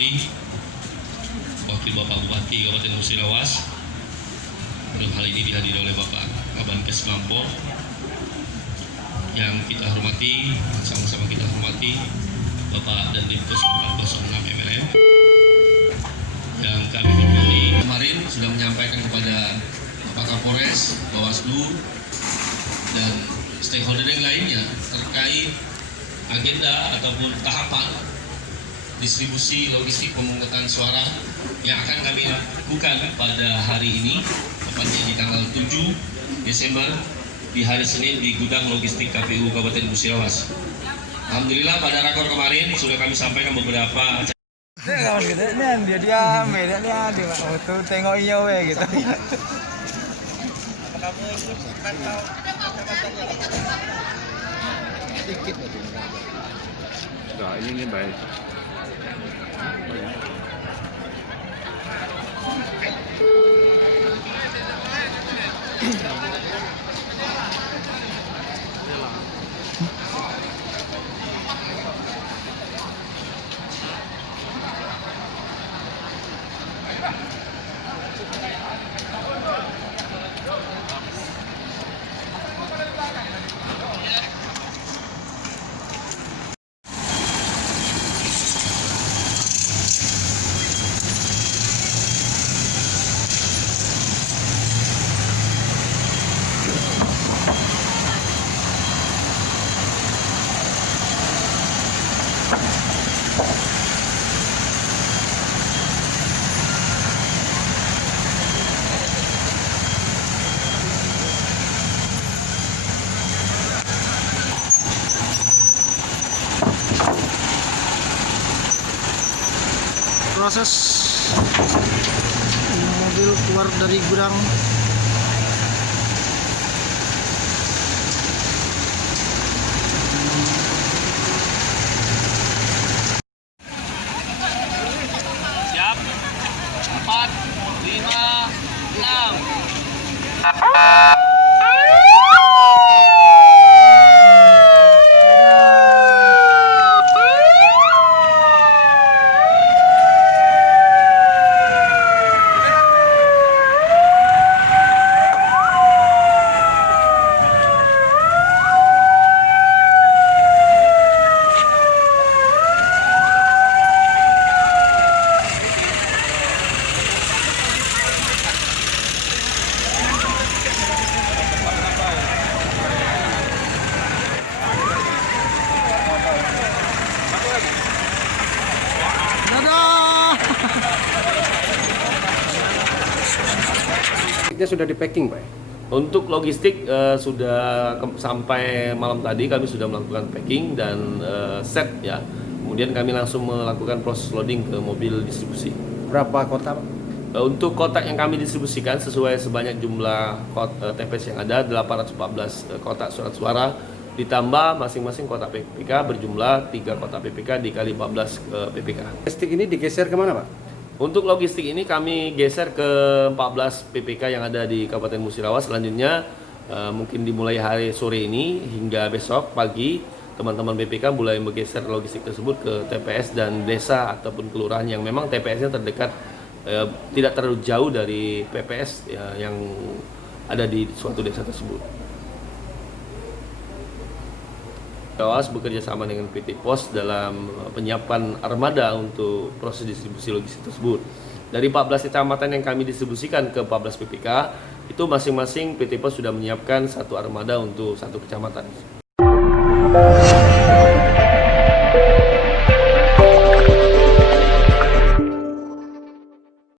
hormati Wakil Bapak Bupati Kabupaten Musirawas. Dalam hal ini dihadiri oleh Bapak Kabankes Mampo. Yang kita hormati, sama-sama kita hormati Bapak dan Dinkes 406 MLM. Yang kami hormati kemarin sudah menyampaikan kepada Pak Kapolres, Bawaslu, dan stakeholder yang lainnya terkait agenda ataupun tahapan distribusi logistik pemungutan suara yang akan kami lakukan pada hari ini, tepatnya di tanggal 7 Desember di hari Senin di gudang logistik KPU Kabupaten Musirawas. Alhamdulillah pada rakor kemarin sudah kami sampaikan beberapa dia tengok iya we gitu. Sedikit nah, ini baik. Proses mobil keluar dari gudang. Siap. 4, 5, 6. Sudah di packing, Pak. Untuk logistik sudah sampai malam tadi kami sudah melakukan packing dan set ya. Kemudian kami langsung melakukan proses loading ke mobil distribusi. Berapa kotak, Pak? Untuk kotak yang kami distribusikan sesuai sebanyak jumlah TPS yang ada 814 kotak surat suara, ditambah masing-masing kotak PPK berjumlah 3 kotak PPK dikali 14 PPK. Logistik ini digeser kemana, Pak? Untuk logistik ini kami geser ke 14 PPK yang ada di Kabupaten Musirawas. Selanjutnya mungkin dimulai hari sore ini hingga besok pagi teman-teman PPK mulai menggeser logistik tersebut ke TPS dan desa ataupun kelurahan yang memang TPS-nya terdekat, tidak terlalu jauh dari PPS ya, yang ada di suatu desa tersebut. Musirawas bekerja sama dengan PT Pos dalam penyiapan armada untuk proses distribusi logistik tersebut. Dari 14 kecamatan yang kami distribusikan ke 14 PPK, itu masing-masing PT Pos sudah menyiapkan satu armada untuk satu kecamatan.